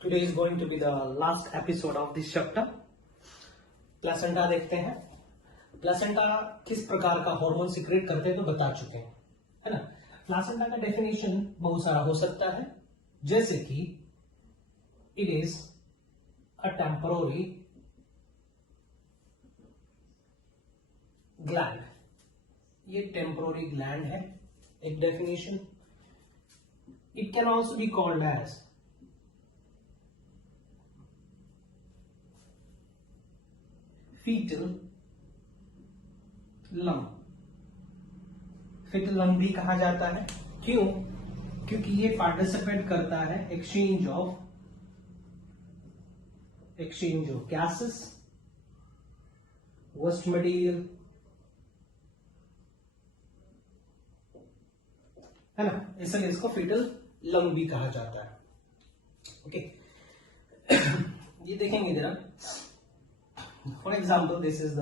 Today is going to be the last episode of this chapter. Placenta देखते हैं। Placenta किस प्रकार का हार्मोन सिक्रेट करते हैं तो बता चुके हैं, है ना। प्लेसेंटा का डेफिनेशन बहुत सारा हो सकता है, जैसे कि it is a temporary gland. ये टेम्पररी ग्लैंड है, एक definition. It can also be called as fetal lung. Fetal lung भी कहा जाता है। क्यों? क्योंकि ये पार्टिसिपेट करता है exchange of gases, waste material, है ना। इसलिए इसको फीटल लंग भी कहा जाता है। ओके ये देखेंगे जरा। For example this is the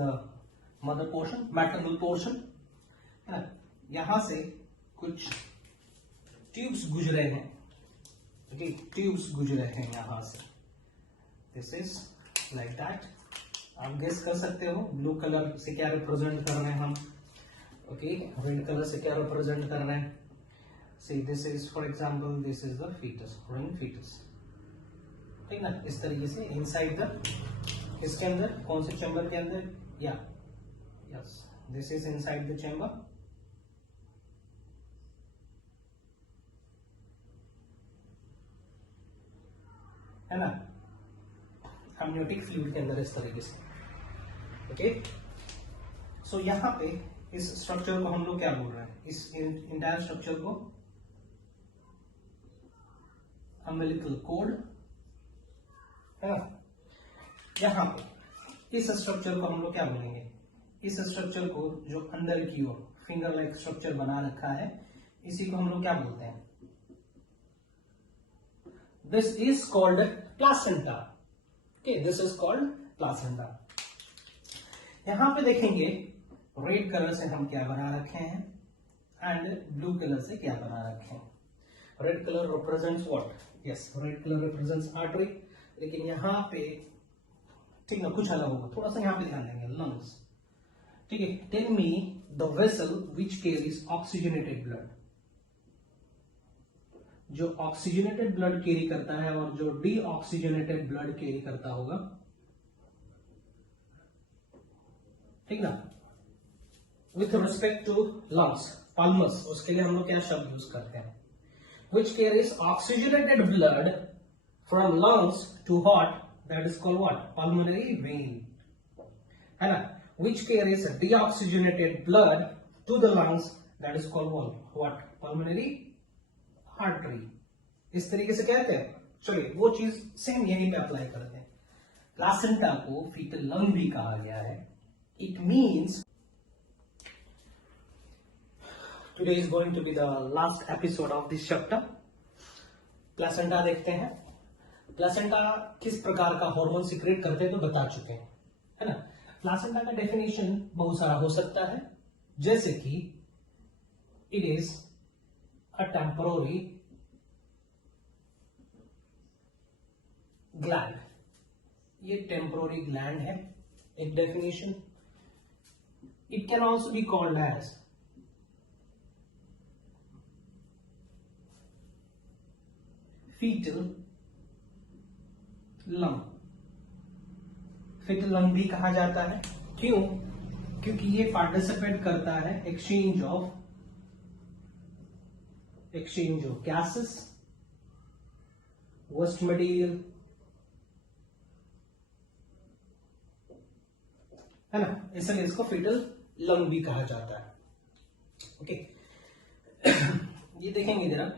mother portion, maternal portion, है ना। यहां से कुछ ट्यूब्स गुजरे हैं, ओके, ट्यूब्स गुजरे हैं यहां से। This is like that. आप गेस कर सकते हो ब्लू कलर से क्या रिप्रेजेंट कर रहे हैं हम, ओके, रेड कलर से क्या रिप्रेजेंट कर रहे हैं। See, this is, for example, this is the fetus, growing fetus, ठीक ना। इस तरीके से इनसाइड द, इसके अंदर कौन से चैम्बर के अंदर, या yes, this is inside the chamber, है ना, amniotic फ्लूइड के अंदर इस तरीके से। ओके सो यहां पे इस स्ट्रक्चर को हम लोग क्या बोल रहे हैं, इस इंटायर स्ट्रक्चर को अम्बिलिकल कॉर्ड, है ना। यहां पे इस स्ट्रक्चर को हम लोग क्या बोलेंगे, इस स्ट्रक्चर को जो अंदर की ओर फिंगर लाइक स्ट्रक्चर बना रखा है, इसी को हम लोग क्या बोलते हैं, this is called placenta. Okay, this is called placenta. यहां पे देखेंगे रेड कलर से हम क्या बना रखे हैं एंड ब्लू कलर से क्या बना रखे हैं। Red colour represents what, yes, red colour represents artery, लेकिन यहां पे ठीक ना कुछ अलग होगा, थोड़ा सा यहां पे ध्यान देंगे, लंग्स। ठीक है, tell me the vessel which carries oxygenated blood. जो ऑक्सीजनेटेड ब्लड कैरी करता है और जो डीऑक्सीजनेटेड ब्लड कैरी करता होगा, ठीक ना, विथ रिस्पेक्ट टू लंग्स, पल्मस, उसके लिए हम लोग क्या शब्द यूज करते हैं, which carries oxygenated blood from lungs to heart, that is called what, pulmonary vein, है ना। which carries deoxygenated blood to the lungs, that is called what, pulmonary artery। इस तरीके से कहते हैं। चलिए वो चीज सेम यहीं पे अप्लाई करते हैं। प्लासेंटा को फीटल लंग भी कहा गया है। It means Today is going to be the last episode of this chapter. Placenta देखते हैं। प्लेसेंटा किस प्रकार का हार्मोन सिक्रेट करते हैं तो बता चुके हैं, है ना। प्लेसेंटा का डेफिनेशन बहुत सारा हो सकता है, जैसे कि it is a temporary gland. ये टेम्पररी ग्लैंड है, एक definition. It can also be called as fetal lung. Fetal lung भी कहा जाता है। क्यों? क्योंकि ये पार्टिसिपेट करता है exchange of gases, waste material, है ना। इसलिए इसको फीटल लंग भी कहा जाता है। ओके ये देखेंगे जरा।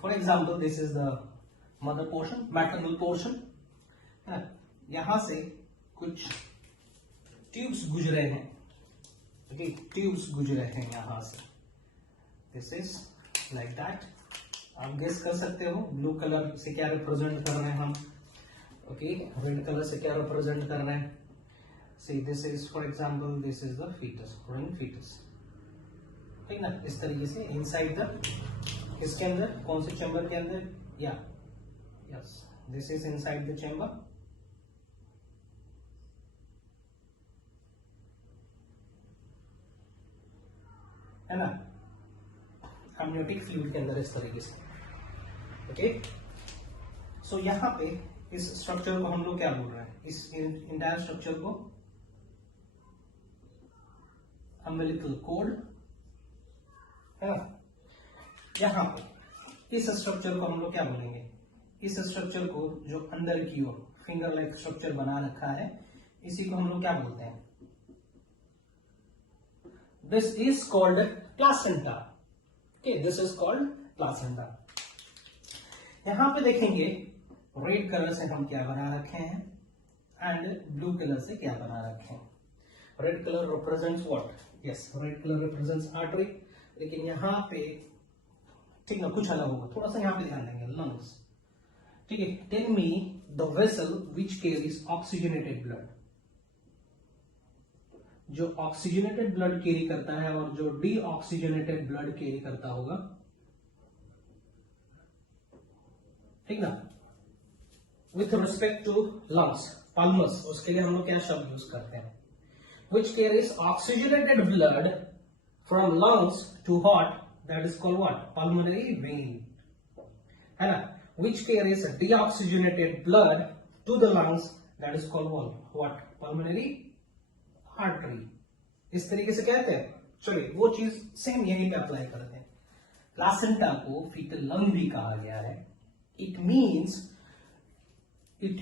For example this is the mother portion, maternal portion, है ना। यहां से कुछ ट्यूब्स गुजरे हैं, ओके, ट्यूब्स गुजरे हैं यहां से। This is like that. आप गेस कर सकते हो ब्लू कलर से क्या रिप्रेजेंट कर रहे हैं हम, ओके, रेड कलर से क्या रिप्रेजेंट कर रहे हैं। See this is, for example this is the fetus, growing fetus, ठीक ना। इस तरीके से इनसाइड द, इसके अंदर कौन से चैम्बर के अंदर, या Yes, this is inside the chamber. है ना, amniotic fluid के अंदर इस तरीके से. ओके, सो यहाँ पे इस स्ट्रक्चर को हम लोग क्या बोल रहे हैं, इस इंटायर स्ट्रक्चर को अम्बिलिकल कॉर्ड है ना. यहाँ पे इस स्ट्रक्चर को हम लोग क्या बोलेंगे, इस स्ट्रक्चर को जो अंदर की ओर फिंगर लाइक स्ट्रक्चर बना रखा है, इसी को हम लोग क्या बोलते हैं, this is called placenta. Okay, this is called placenta. यहां पे देखेंगे रेड कलर से हम क्या बना रखे हैं एंड ब्लू कलर से क्या बना रखे हैं. Red colour represents what, yes, red colour represents artery. लेकिन यहां पे ठीक ना, कुछ अलग होगा, थोड़ा सा यहां पे ध्यान देंगे, लंग्स. ठीक है, tell me the vessel which carries oxygenated blood. जो ऑक्सीजनेटेड ब्लड कैरी करता है और जो डीऑक्सीजनेटेड ब्लड कैरी करता होगा, ठीक ना, विथ रिस्पेक्ट टू लंग्स, पल्मस, उसके लिए हम लोग क्या शब्द यूज करते हैं, which carries oxygenated blood from lungs to heart, that is called what, pulmonary vein. है ना, which carries deoxygenated blood to the lungs, that is called what, pulmonary artery. इस तरीके से कहते हैं. चलिए वो चीज सेम यहीं पे अप्लाई करते हैं. प्लासेंटा को फीटल लंग भी कहा गया है. इट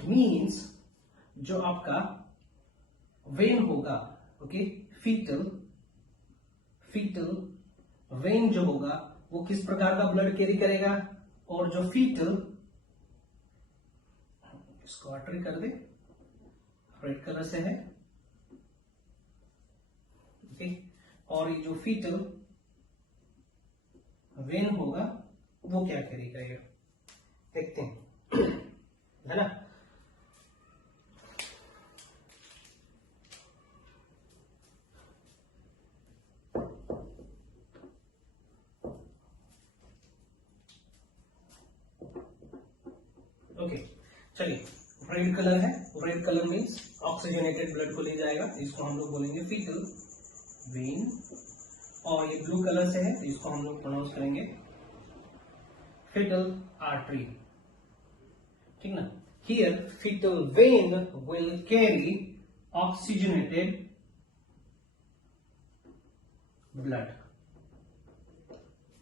मीन्स जो आपका वेन होगा, ओके, फीटल वेन जो होगा वो किस प्रकार का ब्लड कैरी करेगा, और जो फीटल, इसको आर्टरी कर दे, रेड कलर से है, ओके, और ये जो फीटल वेन होगा वो क्या कैरी करेगा, देखते हैं, है ना. ओके, चलिए, रेड कलर है, red colour means oxygenated blood को ले जाएगा, इसको हम लोग बोलेंगे फीटल वेन. और ये ब्लू कलर से है, तो इसको हम लोग प्रोनाउंस करेंगे फीटल आर्टरी. ठीक ना. Here fetal vein will carry oxygenated blood.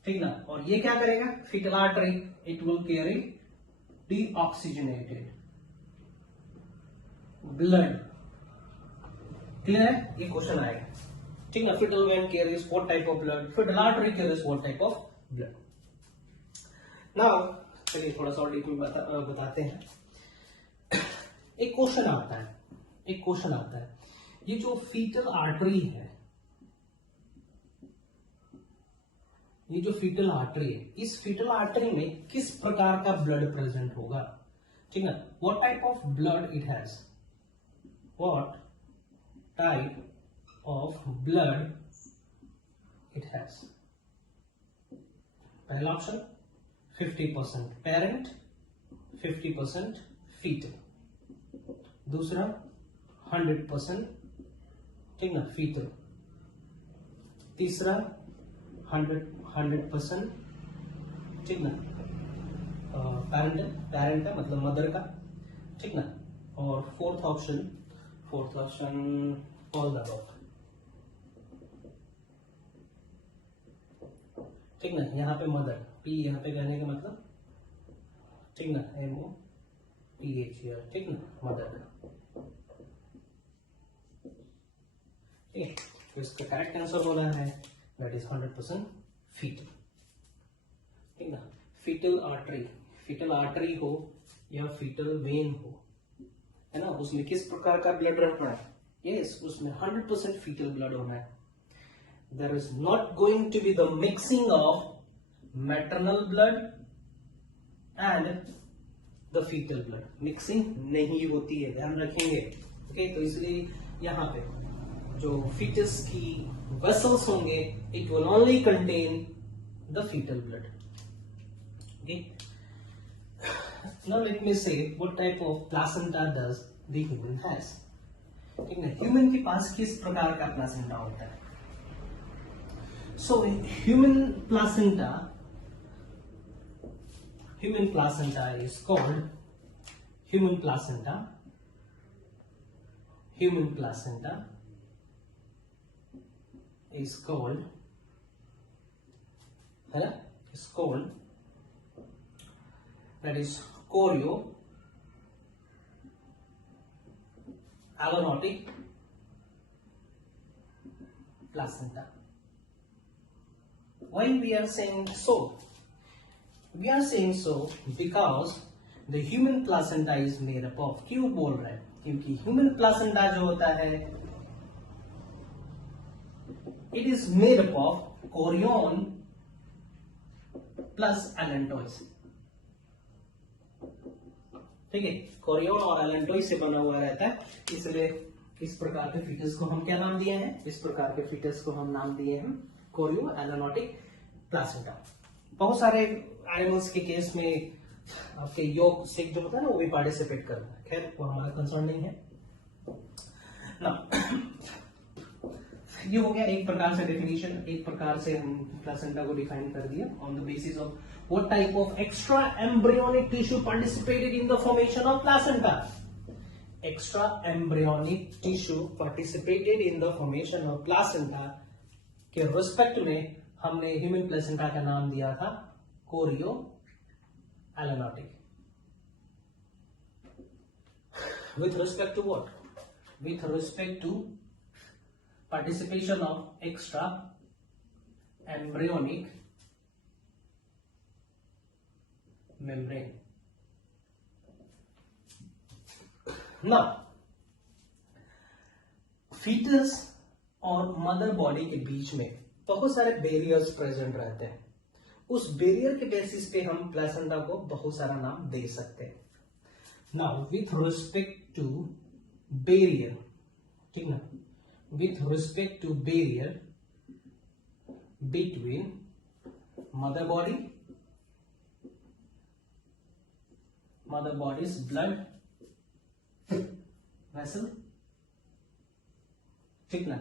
ठीक ना. और ये क्या करेगा, fetal artery, it will carry deoxygenated blood. Clear है, ये क्वेश्चन आएगा. ठीक ना. Fetal vein carries what type of blood, fetal artery carries what type of blood. Now चलिए थोड़ा सा और डीप में बताते हैं. एक क्वेश्चन आता है, ये जो फीटल आर्टरी है, ये जो फीटल आर्टरी है, इस फीटल आर्टरी में किस प्रकार का ब्लड प्रेजेंट होगा. ठीक है, what type of blood it has, what type of blood it has. पहला ऑप्शन 50% पेरेंट, 50% फीटल. दूसरा 100%, ठीक ना, फीटल. तीसरा 100%, ठीक ना, पेरेंट है मतलब मदर का. ठीक ना. और fourth option all the above. ठीक ना. यहाँ पे मदर, पी यहाँ पे कहने का मतलब, ठीक ना, MOPH, ठीक ना, मदर. ठीक है, तो इसका करेक्ट आंसर बोला है दैट इज 100% फीटल. ठीक ना. फीटल आर्टरी हो या फीटल वेन हो, है ना, उसमें किस प्रकार का ब्लड रखना है. यस, उसमें 100% फीटल ब्लड होना है. There is not going to be the mixing of maternal blood and the fetal blood. Mixing नहीं होती है, ध्यान रखेंगे. ओके, तो इसलिए यहाँ पे जो fetus की vessels होंगे, it will only contain the fetal blood. Okay. Now let me say what type of placenta does the human has. ठीक है, ह्यूमन के पास किस प्रकार का प्लासेंटा होता है? So human placenta is called human placenta is called that is chorioallonotic placenta. Why we are saying so? We are saying so because the human placenta is made up of, क्यों बोल रहे हैं? क्योंकि human placenta जो होता है it is made up of chorion plus allantois. ठीक है, कोरियन और एलेंटोइड से बना हुआ रहता है, इसलिए इस प्रकार के फीटस को हम क्या नाम दिए हैं? इस प्रकार के फीटस को हम नाम दिए हैं कोरियो एलोनोटिक प्लासेंटा। बहुत सारे एनिमल्स के केस में आपके योग से जो होता है ना वो भी पार्टिसिपेट करता है, खैर वो हमारा कंसर्न नहीं है ना। ये हो गया एक प्रकार से डेफिनेशन, एक प्रकार से हम प्लासेंटा को डिफाइन कर दिया on the basis of what type of extra embryonic tissue participated in the formation of placenta. Extra embryonic tissue participated in the formation of placenta के रिस्पेक्ट में हमने ह्यूमन प्लेसेंटा का नाम दिया था chorio एलोनोटिक। With respect to what? With respect to participation of extra embryonic membrane. Now, fetus और mother body के बीच में बहुत सारे बैरियर्स प्रेजेंट रहते हैं। उस बैरियर के बेसिस पे हम प्लेसेंटा को बहुत सारा नाम दे सकते हैं। Now with respect to barrier, ठीक ना, with respect to barrier between mother body's blood vessel, ठीक ना,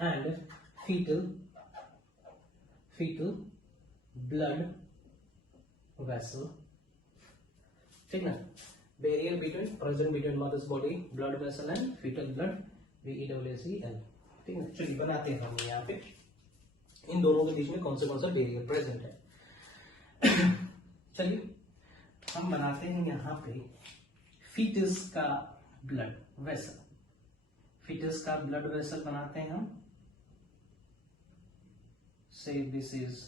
and fetal blood vessel, ठीक ना, barrier present between mother's body, blood vessel and fetal blood, VEWSEL, ठीक ना। चलिए बनाते हैं हम यहाँ पे इन दोनों के बीच में कौन सा बैरियर प्रेजेंट है। चलिए हम बनाते हैं यहाँ पे फीटस का ब्लड वेसल, फीटस का ब्लड वेसल बनाते हैं हम। से दिस इज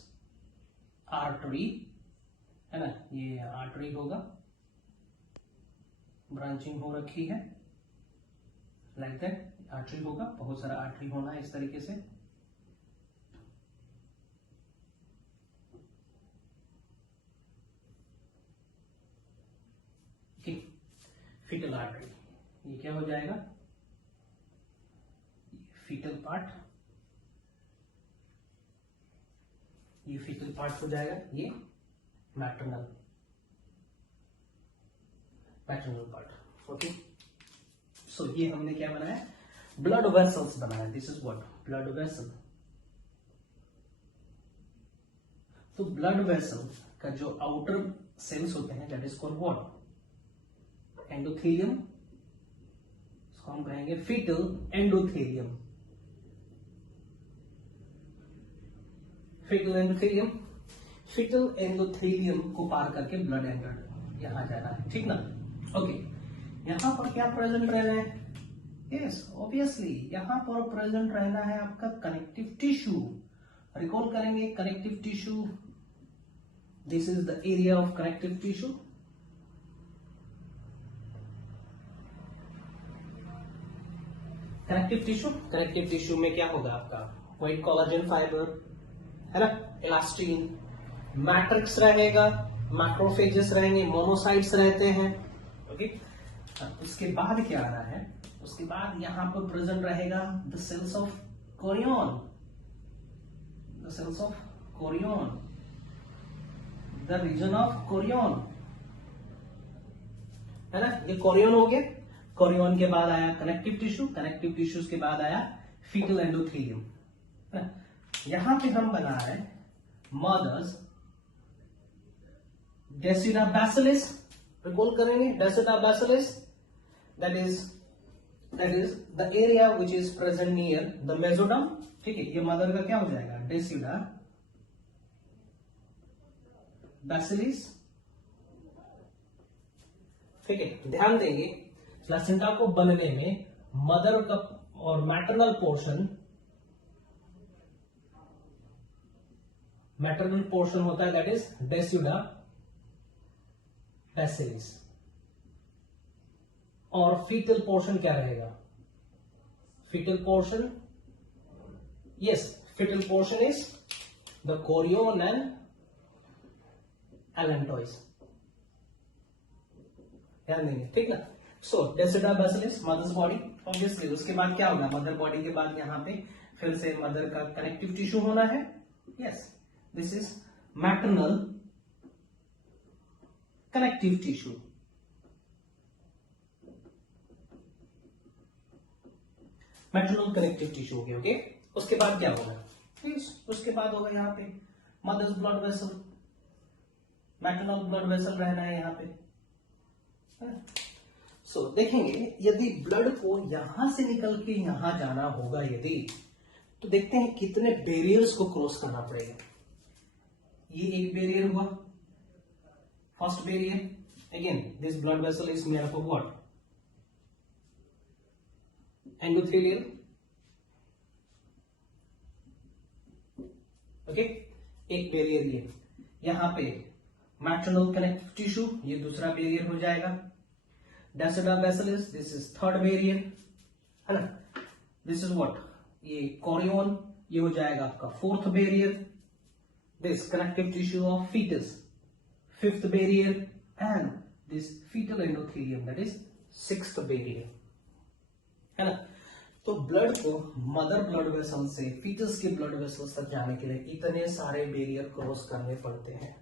आर्टरी, है ना, ये आर्टरी होगा, ब्रांचिंग हो रखी है लाइक दैट, आर्टरी होगा, बहुत सारा आर्टरी होना है इस तरीके से। फीटल आर्टरी, ये क्या हो जाएगा? फीटल पार्ट, ये फीटल पार्ट हो जाएगा, ये मैटरनल पार्ट। ओके, सो ये हमने क्या बनाया? ब्लड वेसल्स बनाया। This is what? Blood vessel. तो ब्लड वेसल का जो आउटर सेल्स होते हैं that is called what? Endothelium. इसको हम कहेंगे फीटल एंडोथेलियम। फीटल एंडोथेलियम को पार करके ब्लड एंटर यहां जा रहा है, ठीक ना। ओके, यहां पर क्या प्रेजेंट रह रहे हैं? यस ऑब्वियसली यहां पर प्रेजेंट रहना है आपका कनेक्टिव टिश्यू। रिकॉल करेंगे connective tissue, this is the area of connective tissue. Connective tissue में क्या होगा आपका? व्हाइट कोलाजन फाइबर, है ना, इलास्टिन, मैट्रिक्स रहेगा, मैक्रोफेजेस रहेंगे, मोनोसाइट्स रहते हैं। ओके, उसके बाद क्या आ रहा है? उसके बाद यहां पर प्रेजेंट रहेगा the cells of chorion, the region of chorion, है ना, ये कोरियन हो गया। कोरियन के बाद आया कनेक्टिव टिश्यू, कनेक्टिव टिश्यूज के बाद आया फीटल एंडोथेलियम। यहां पे हम बना रहे हैं मदर्स डेसिडा बैसिलिस, रिकॉल करेंगे decidua basalis, that is the area which is present near the mesoderm. ठीक है, ये मदर का क्या हो जाएगा, डेसिडा बैसिलिस। ठीक है, ध्यान देंगे प्लेसेंटा को बनने में मदर का और मैटरनल पोर्शन होता है, दैट इज डेसिडा बैसिलिस, और फीटल पोर्शन क्या रहेगा, fetal portion, yes, fetal portion is the chorion and allantois. ध्यान देंगे, ठीक ना। So decidua basalis mother's body, obviously उसके बाद क्या होगा, मदर बॉडी के बाद यहां पे फिर से मदर का कनेक्टिव टिश्यू होना है। Yes, this is maternal connective tissue. Maternal connective tissue हो गया, ओके। उसके बाद क्या होगा, उसके बाद होगा यहाँ पे mother's blood vessel, maternal blood vessel रहना है यहाँ पे। सो देखेंगे यदि ब्लड को यहां से निकल के यहां जाना होगा यदि, तो देखते हैं कितने बैरियर्स को क्रॉस करना पड़ेगा। ये एक बैरियर हुआ, first barrier, again this blood vessel is made up of what, endothelium, okay, एक बैरियर ये, यहां पे मैटरनल कनेक्टिव टिश्यू, ये दूसरा बैरियर हो जाएगा। Decidua basalis, this is third barrier, है ना। दिस इज व्हाट, ये कोरियन, ये हो जाएगा आपका fourth barrier. This connective tissue of fetus, fifth barrier, and this fetal endothelium, that is sixth barrier, है ना। तो ब्लड को मदर ब्लड वेसल से फीटस के ब्लड वेसल्स तक जाने के लिए इतने सारे बैरियर क्रॉस करने पड़ते हैं।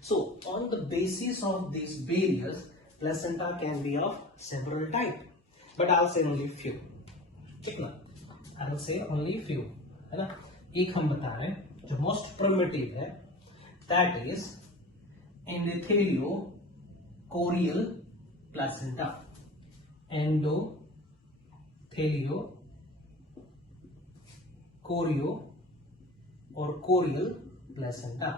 So, on the basis of these barriers, placenta can be of several type, but I'll say only few. ठीक ना, I'll say only few, है ना। एक हम बता रहे हैं जो most primitive है, that is endotheliocorial placenta, endotheliocorial और corial placenta।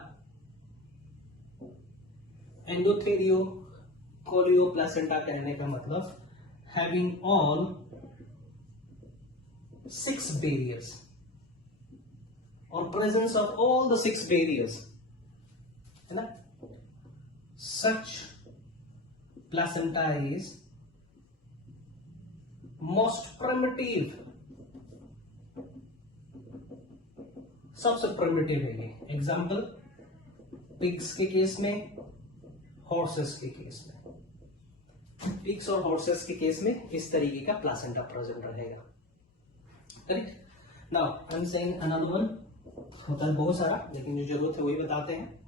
एंडोथेलियोकोरियो प्लेसेंटा कहने का मतलब हैविंग ऑल 6 बैरियर्स, और presence of all the 6 barriers, है ना। सच प्लेसेंटा इज मोस्ट प्रिमिटिव, सबसे प्रिमिटिव है ये। एग्जाम्पल, पिग्स के केस में, हॉर्सेस के केस में, पिग्स और हॉर्सेस के केस में इस तरीके का प्लेसेंटा प्रेजेंट रहेगा, correct. Now I am saying another one, होता है बहुत सारा, लेकिन जो जरूरत है वही बताते हैं।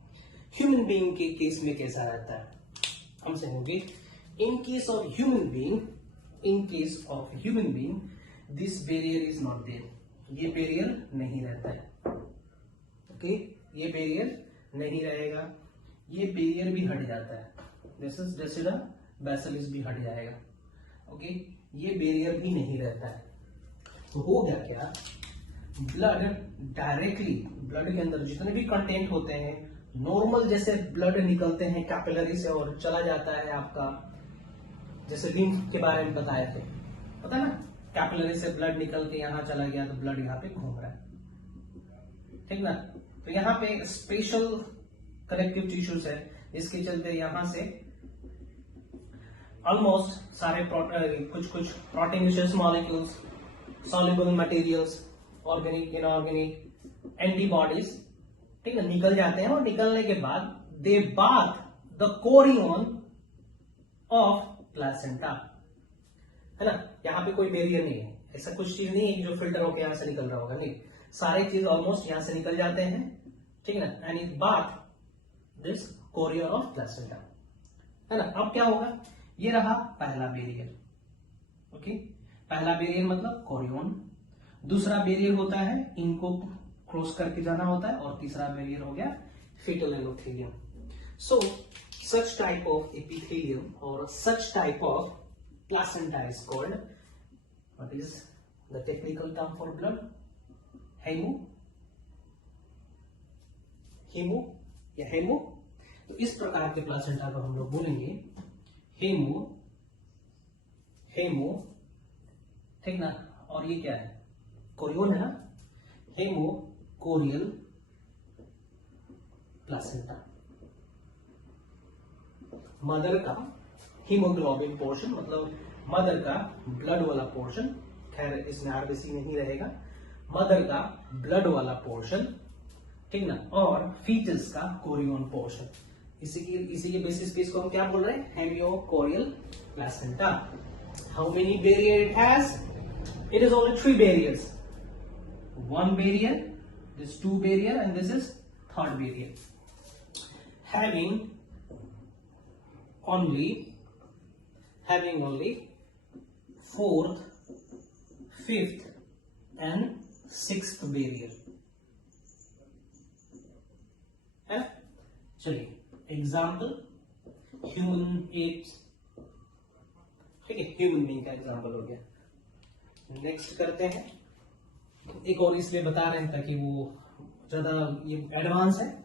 ह्यूमन बीइंग के केस में कैसा रहता है, हम सेंगे in case of human being, this barrier is not there, ये बैरियर नहीं रहता है, ओके, ये बैरियर नहीं रहेगा, ये बैरियर भी हट जाता है, दिस इज डेसिडा बैसिलिस भी हट जाएगा, ओके, ये बैरियर भी नहीं रहता है। तो हो गया क्या, ब्लड डायरेक्टली, ब्लड के अंदर जितने भी कंटेंट होते हैं, नॉर्मल जैसे ब्लड निकलते हैं कैपिलरी से और चला जाता है आपका, जैसे लिम्फ के बारे में बताए थे, पता ना, कैपिलरी से ब्लड निकल के यहां चला गया तो ब्लड यहां पे घूम रहा है, ठीक ना। तो यहां पे स्पेशल कनेक्टिव टिश्यूज है, इसके चलते यहां से ऑलमोस्ट सारे कुछ proteinaceous molecules, soluble materials, organic, inorganic, antibodies, ठीक है, निकल जाते हैं, और निकलने के बाद they bath the chorion of placenta, है ना। यहां पे कोई बैरियर नहीं है, ऐसा कुछ चीज नहीं है जो फिल्टर होकर यहां से निकल रहा होगा, नहीं, सारे चीज ऑलमोस्ट यहां से निकल जाते हैं, ठीक है ना। And it bath this Korean of placenta, है ना। अब क्या होगा, ये रहा पहला बैरियर, ओके। पहला बैरियर मतलब कोरियन, दूसरा बैरियर होता है इनको क्रॉस करके जाना होता है, और तीसरा बैरियर हो गया fetal endothelium. So such type of epithelium or such type of placenta is called, what is the technical term for blood? Haemo या हेमो। तो इस प्रकार के प्लासेंटा को हम लोग बोलेंगे हेमो, ठीक ना। और ये क्या है, कोरियन है ना, हेमो कोरियल प्लासेंटा। मदर का हीमोग्लोबिन पोर्शन मतलब मदर का ब्लड वाला पोर्शन, खैर इसमें आरबीसी नहीं रहेगा, मदर का ब्लड वाला पोर्शन, ठीक ना, और फीटस का कोरियन पोर्शन। इसी के बेसिस पे इसको हम क्या बोल रहे हैं, hemochorial placenta. How many barrier it has? It is only 3 barriers, 1 barrier, this 2 barrier and this is 3rd barrier, having only 4th, 5th and 6th barrier, है। चलिए एग्जाम्पल, ह्यूमन एप्स, ठीक है, ह्यूमन बीइंग का example हो गया। Next करते हैं, एक और इसलिए बता रहे हैं ताकि वो ज्यादा ये एडवांस है,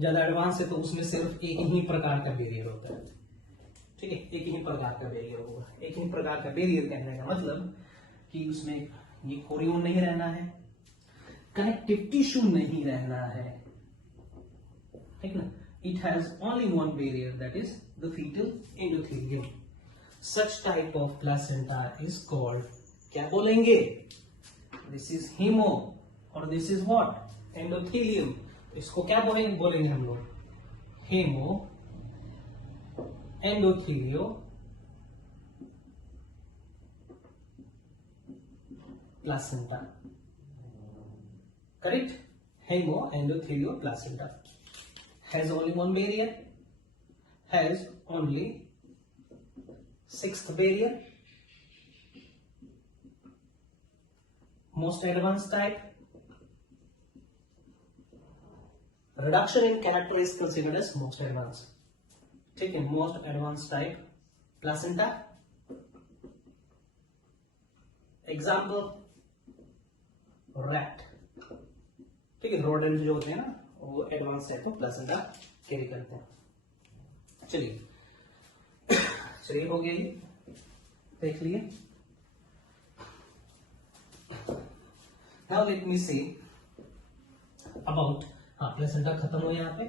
ज्यादा एडवांस है तो उसमें सिर्फ एक ही प्रकार का बैरियर होता है, ठीक है, एक ही प्रकार का बैरियर होगा। एक ही प्रकार का बैरियर कहने का मतलब कि उसमें ये कोरियन नहीं रहना है, कनेक्टिव टिश्यू नहीं रहना है, ठीक ना। It has only 1 barrier, that is the fetal endothelium. Such type of placenta is called, क्या बोलेंगे, दिस इज हीमो और दिस इज व्हाट, एंडोथेलियम। इसको क्या बोलेंगे हम लोग, hemo endothelio placenta, correct. Hemo endothelio placenta has only 1 barrier, has only 6th barrier, most advanced type. Reduction in character is considered as most advanced, ठीक है, most advanced type placenta. Example, rat, ठीक है, rodent जो होते हैं ना वो advance type of placenta carry करते हैं। चलिए हो गया, ये देख लिए। Now let me say about, हाँ प्लेसेंटा खत्म हो यहाँ पे,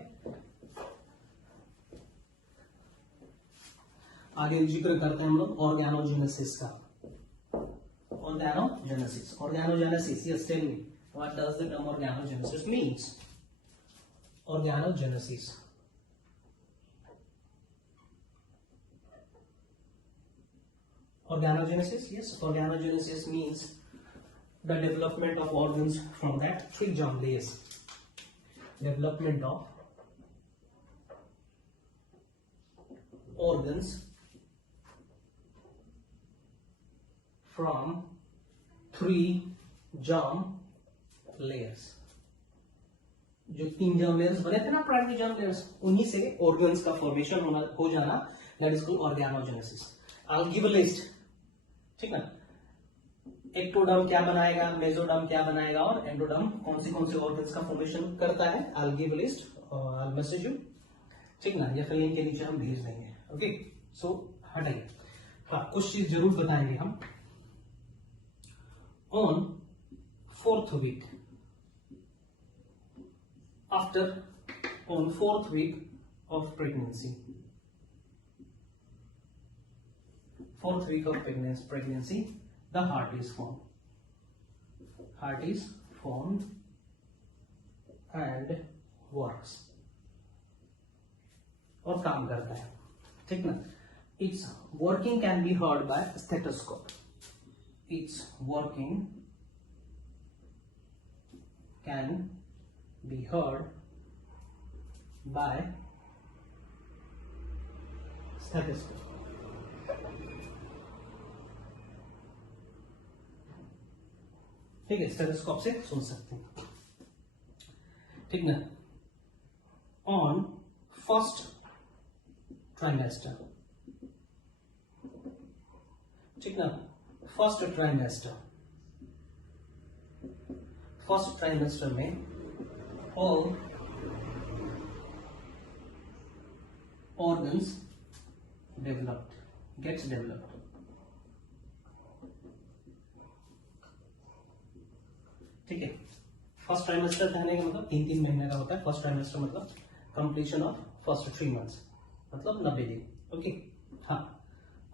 आगे जिक्र करते हैं हम लोग ऑर्गेनोजेनेसिस का। Organogenesis, yes tell me what does the term organogenesis means? Organogenesis. Organogenesis, yes. Organogenesis means the development of organs from that 3 germ layers. Development of organs from 3 germ layers. जो 3 जर्म लेयर्स बने थे ना, primary germ layers, उन्हीं से organs का formation हो जाना, that is called organogenesis. I will give a list, ठीक ना। एक्टोडर्म क्या बनाएगा, मेसोडर्म क्या बनाएगा, और एंडोडर्म कौन से ऑर्गन्स का फॉर्मेशन करता है। I will give a list, I will message you, ठीक ना, या फिर लिंक के नीचे हम भेज देंगे, ओके। सो हटाइए, हाँ कुछ चीज जरूर बताएंगे हम। On 4th week, on 4th week of pregnancy, 4th week of pregnancy, the heart is formed and works, और काम करता है, ठीक ना। Its working can be heard by stethoscope. Its working can be heard by stethoscope. ठीक है, stethoscope से सुन सकते हैं, ठीक ना। ऑन फर्स्ट ट्राइमेस्टर, ठीक ना, फर्स्ट ट्राइमेस्टर में ऑल organs gets developed. ठीक है, फर्स्ट ट्राइमेस्टर कहने का मतलब 3 महीने का होता है। फर्स्ट ट्राइमेस्टर मतलब कंप्लीशन ऑफ फर्स्ट 3 months, मतलब 90 दिन। ओके, हाँ,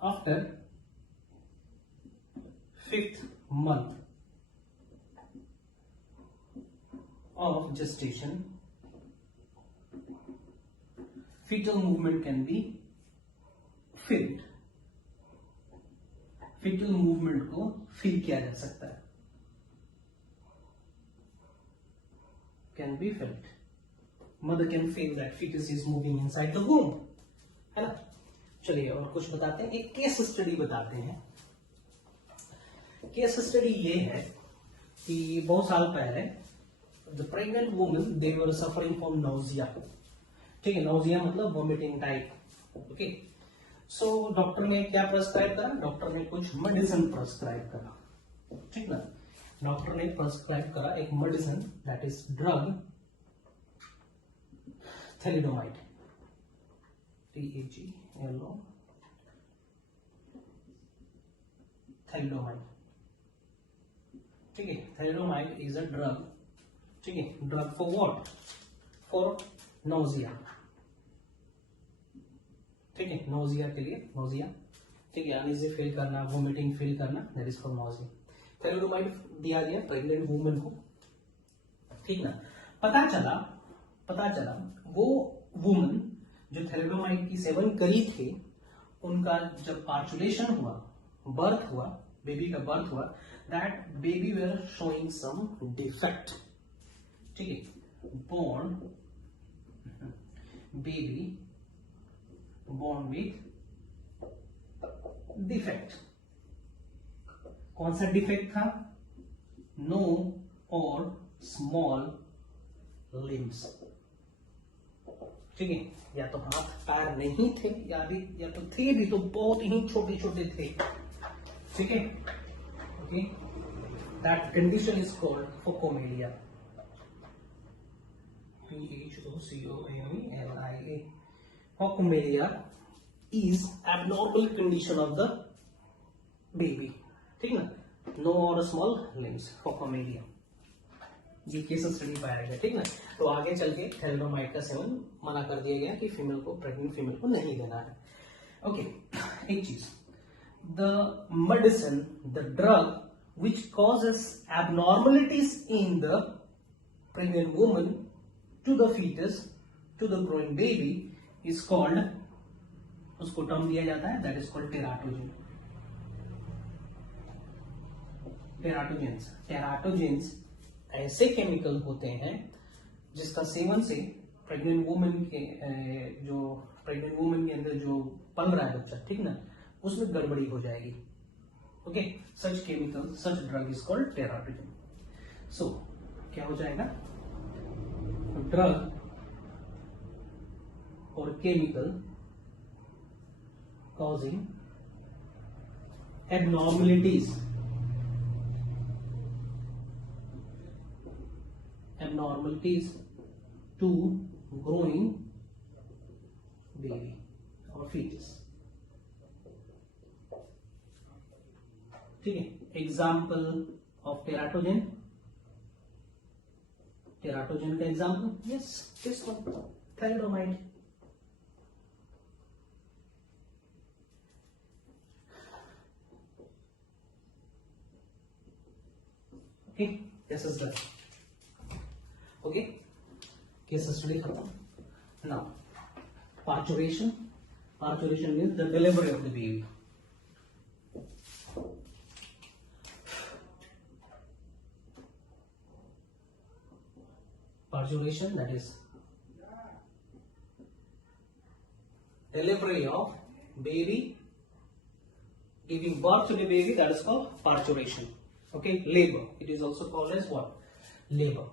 after 5th month of gestation, fetal movement can be felt. fetal movement को फील किया जा सकता है, can be felt. Mother can feel that fetus is moving inside the womb, है ना। चलिए और कुछ बताते हैं, एक केस स्टडी बताते हैं। केस स्टडी ये है कि बहुत साल पहले the pregnant woman, they were suffering from nausea. ठीक है, नाउजिया मतलब vomiting type. Okay, so doctor ने क्या प्रेस्क्राइब करा? डॉक्टर ने कुछ मेडिसिन प्रेस्क्राइब करा, ठीक ना। डॉक्टर ने प्रेस्क्राइब करा एक medicine, that is drug thalidomide, THELO, thalidomide. ठीक है, थैलिडोमाइड इज अ ड्रग, ठीक है। Drug for what? For nausea, ठीक है, नोजिया के लिए, नोजिया, ठीक है, अनईजी फील करना, वोमिटिंग फील करना, that is for nausea. Thalidomide दिया गया प्रेग्नेंट वुमन को, ठीक ना। पता चला वो वुमन जो थैलिडोमाइड की सेवन करी थी, उनका जब पार्चुलेशन हुआ, बर्थ हुआ, बेबी का बर्थ हुआ, that baby were showing some defect, ठीक है। Baby born with defect। कौन सा डिफेक्ट था? नो और स्मॉल लिम्स, ठीक है, या तो हाथ पैर नहीं थे, या तो थे भी तो बहुत ही छोटे छोटे थे, ठीक है। Okay, that condition is called phocomelia, PHOCOMELIA। Focomelia is abnormal condition of the baby, ठीक ना, नो और स्मॉल लिम्स, फोकोमेलिया। ये केस स्टडी पाया गया, ठीक ना। तो आगे चल के थैलिडोमाइड का सेवन मना कर दिया गया कि फीमेल को, प्रेग्नेंट फीमेल को नहीं देना है। ओके, एक चीज, the medicine, the drug which causes abnormalities in the pregnant woman to the fetus, to the growing baby is called, उसको टर्म दिया जाता है, that is called teratogen. Teratogens ऐसे केमिकल होते हैं जिसका सेवन से प्रेग्नेंट वुमन के जो प्रेग्नेंट वुमन के अंदर जो पल रहा है बच्चा, ठीक ना, उसमें गड़बड़ी हो जाएगी। Okay, such chemical, such drug is called teratogen. So क्या हो जाएगा? Drug or chemical causing abnormalities to growing baby or fetus, ठीक है। एग्जाम्पल ऑफ टेराटोजेन का example, yes, this one, thalidomide. Okay, this is done. Okay, case study खत्म। Now, parturition means the delivery of the baby। Parturition, that is delivery of baby, giving birth to the baby, that is called parturition. Okay, labor. It is also called as what? Labor.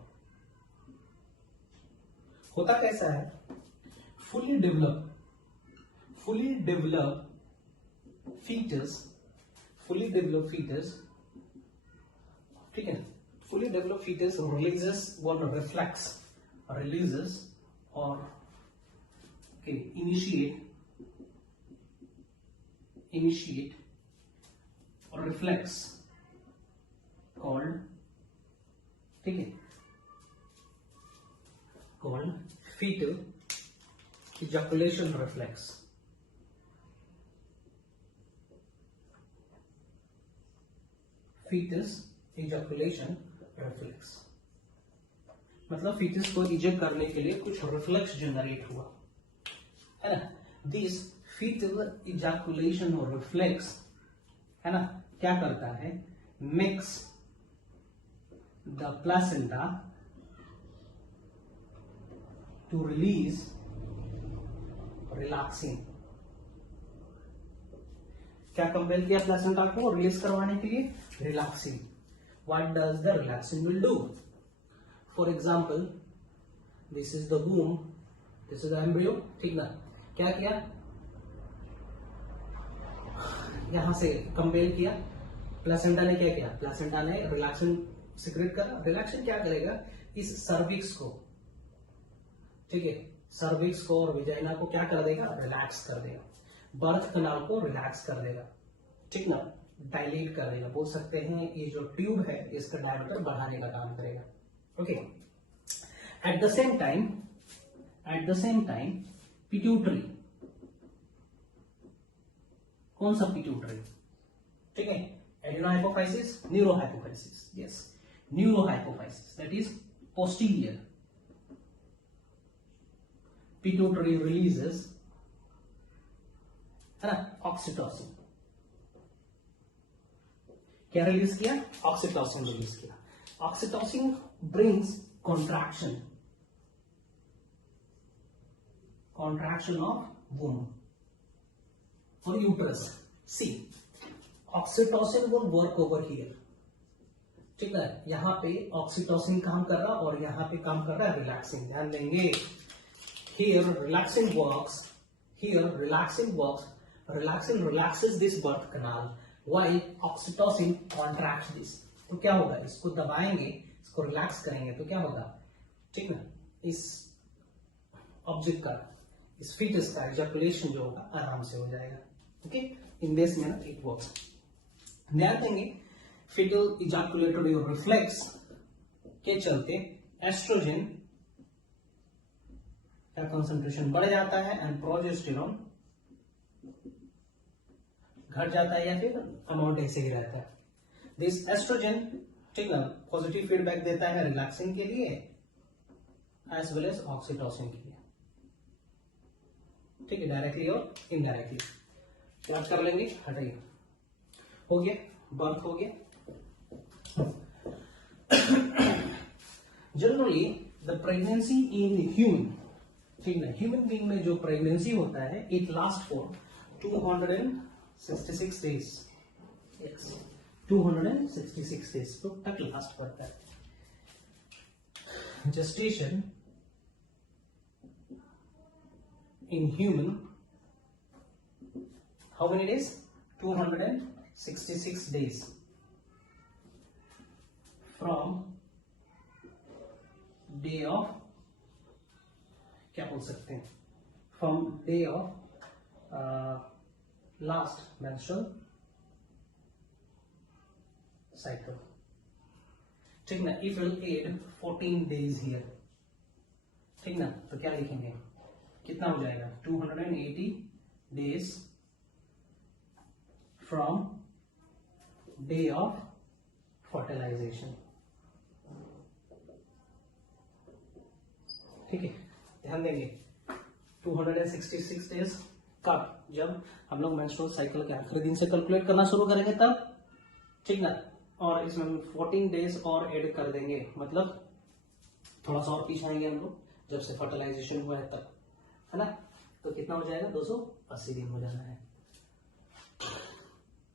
होता कैसा है? fully developed fetus, ठीक है, fully developed fetus releases or okay, initiate or reflex called, ठीक है, called fetal ejaculation reflex. Fetus ejaculation reflex मतलब fetus को eject करने के लिए कुछ रिफ्लेक्स जनरेट हुआ है ना. दिस fetal ejaculation और रिफ्लेक्स है ना क्या करता है? Makes the placenta to release relaxin. क्या कंपेल किया प्लासेंटा को रिलीज करवाने के लिए? Relaxin. What does the relaxin will do? For example this is the womb, this is the embryo, ठीक ना. क्या किया? यहां से कंपेल किया, प्लासेंटा ने क्या किया? प्लासेंटा ने रिलैक्सिंग सिक्रेट करा. रिलैक्सिंग क्या करेगा? इस सर्विक्स को, ठीक है, सर्विक्स को और विजाइना को क्या कर देगा? रिलैक्स कर देगा. बर्थ कनाल को रिलैक्स कर देगा, ठीक ना, डायलेट कर देगा. बोल सकते हैं ये जो ट्यूब है इसका डायमीटर बढ़ाने का काम करेगा. Okay. At the same time pituitary, कौन सा पिट्यूटरी? ठीक है, adenohypophysis, neurohypophysis. Yes, neurohypophysis, that is posterior. Pituitary releases, है ना, ऑक्सीटोसिन. क्या रिलीज किया? ऑक्सीटोसिन रिलीज किया. Oxytocin brings contraction of womb और uterus. See, oxytocin will work over here, ठीक है. यहां पे ऑक्सीटोसिन काम कर रहा और यहां पे काम कर रहा है रिलैक्सिंग. ध्यान देंगे, here relaxing relaxes this birth canal while oxytocin contracts this. तो क्या होगा? इसको दबाएंगे, इसको रिलैक्स करेंगे तो क्या होगा? ठीक ना, इस ऑब्जेक्ट का, इस फीटस का इजैकुलेशन जो होगा आराम से हो जाएगा. Okay, in this manner it works. ध्यान देंगे, फीटल इजैकुलेटरी रिफ्लेक्स के चलते एस्ट्रोजन का कंसंट्रेशन बढ़ जाता है एंड प्रोजेस्टेरॉन घट जाता है या फिर अमाउंट ऐसे ही रहता है. दिस एस्ट्रोजन, ठीक है, पॉजिटिव फीडबैक देता है रिलैक्सिंग के लिए एज वेल एज ऑक्सीटोसिन के लिए, ठीक है, डायरेक्टली और इनडायरेक्टली. बात कर लेंगे, हटाइए. हो गया, बर्थ हो गया. Generally the pregnancy in human, ठीक है, ह्यूमन बीइंग में जो प्रेगनेंसी होता है it last for 266 days. Yes, 266 days तो तक लास्ट करता है. gestation in human, how many days? 266 days from day of, क्या बोल सकते हैं, from day of last menstrual cycle. ठीक ना, if will add 14 days here, ठीक ना, तो क्या लिखेंगे, कितना हो जाएगा, 280 days from day of fertilization. ठीक है, ध्यान देंगे 266 डेज कब, जब हम लोग मेंस्ट्रुअल साइकिल के आखिरी दिन से कैलकुलेट करना शुरू करेंगे तब, ठीक ना, और इसमें 14 डेज और ऐड कर देंगे, मतलब थोड़ा सा और पीछे आएंगे हम लोग जब से फर्टिलाइजेशन हुआ है तब, है ना. तो कितना हो जाएगा, 280 दिन हो जाना है।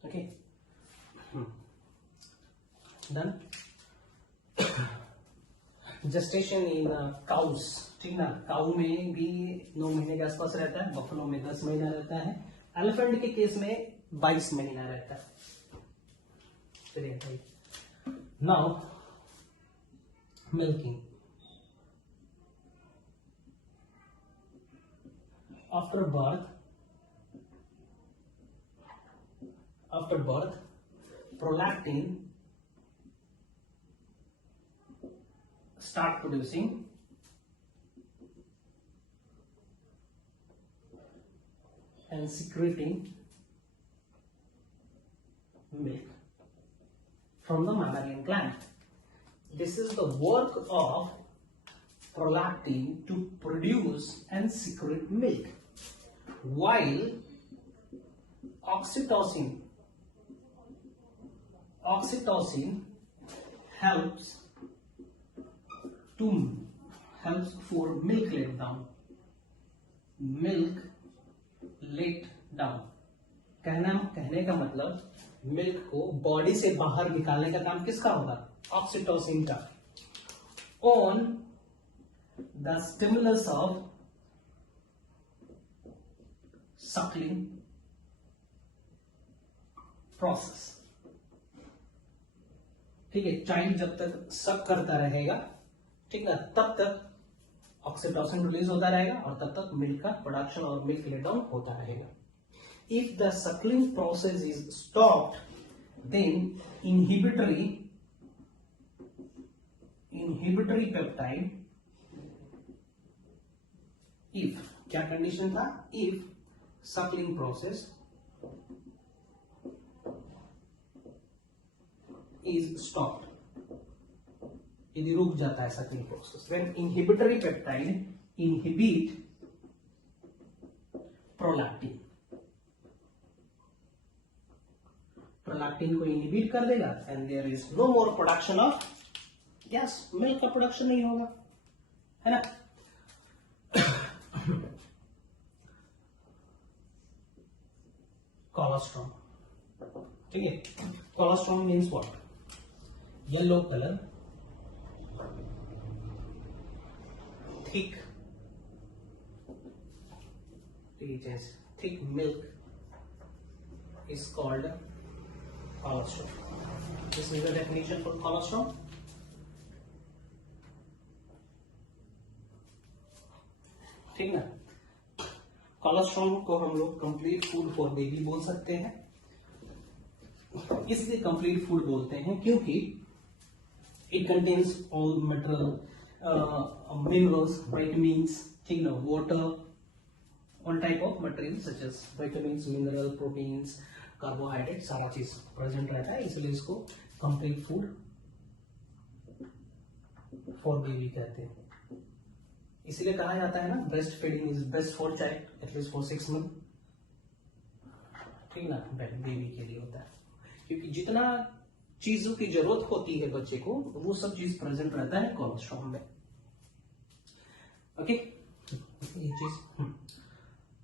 Okay, done. जेस्टेशन इन काउस, ठीक ना, काउ में भी 9 महीने के आसपास रहता है, बफलो में 10 महीना रहता है, एलिफेंट के केस में 22 महीना रहता है। चलिए भाई, now milking. After birth prolactin start producing and secreting milk from the mammalian gland. This is the work of prolactin to produce and secrete milk, while oxytocin helps for milk letdown. कहने का मतलब milk को body से बाहर निकालने का काम किसका होगा, ऑक्सीटोसिन का, on the stimulus of suckling process. ठीक है, चाइल्ड जब तक सक करता रहेगा, ठीक है, तब तक ऑक्सीटोसिन रिलीज होता रहेगा और तब तक मिल्क का प्रोडक्शन और मिल्क लेट डाउन होता रहेगा। If the suckling process is stopped, then inhibitory peptide, if, क्या कंडीशन था, if suckling process is stopped, यदि रुक जाता है suckling process, when inhibitory peptide inhibit prolactin को inhibit कर देगा and there is no more production of gas, milk का production नहीं होगा, है ना। कोलोस्ट्रॉम, ठीक है, colostrum means what, yellow colour, thick milk is called colostrum. This is the definition for colostrum. ठीक ना, कोलोस्ट्रॉम को हम लोग कंप्लीट फूड फॉर बेबी बोल सकते हैं। इसलिए कंप्लीट फूड बोलते हैं क्योंकि it contains all material, minerals, vitamins, ठीक ना, water, all type of material such as vitamins, mineral, proteins, carbohydrate, सारा चीज प्रेजेंट रहता है, इसलिए इसको कंप्लीट फूड फॉर बेबी कहते हैं। इसीलिए कहा जाता है ना, breast feeding is best for child at least for 6 month, ठीक ना, बेबी के लिए होता है, क्योंकि जितना चीजों की जरूरत होती है बच्चे को, वो सब चीज प्रेजेंट रहता है कोलोस्ट्रॉम में। ओके, ये चीज,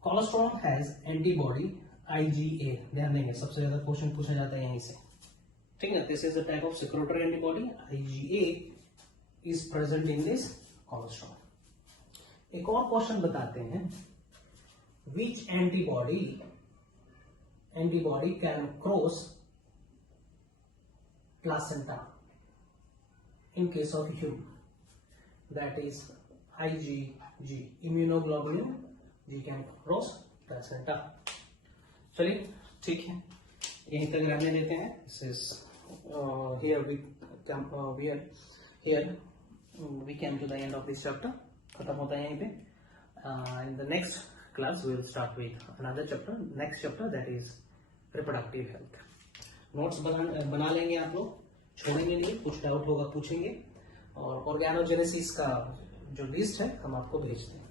कोलोस्ट्रॉम हैज एंटीबॉडी IgA, ध्यान देंगे, सबसे ज्यादा क्वेश्चन पूछा जाता है यहीं से, ठीक है। This is the type of secretory antibody, IgA is present in this colostrum. एक और क्वेश्चन बताते हैं, which antibody can cross placenta in case of human, that is IgG, immunoglobulin G can cross placenta. चलिए ठीक है, यहीं तक रहने देते हैं। This is here we came to the end of this chapter, खत्म होता है यहीं पे। In the next class we will start with another chapter, next chapter that is reproductive health. Notes बना लेंगे आप लोग, छोड़ेंगे नहीं, कुछ डाउट होगा पूछेंगे, और ऑर्गेनोजेनेसिस का जो लिस्ट है हम आपको भेज देंगे।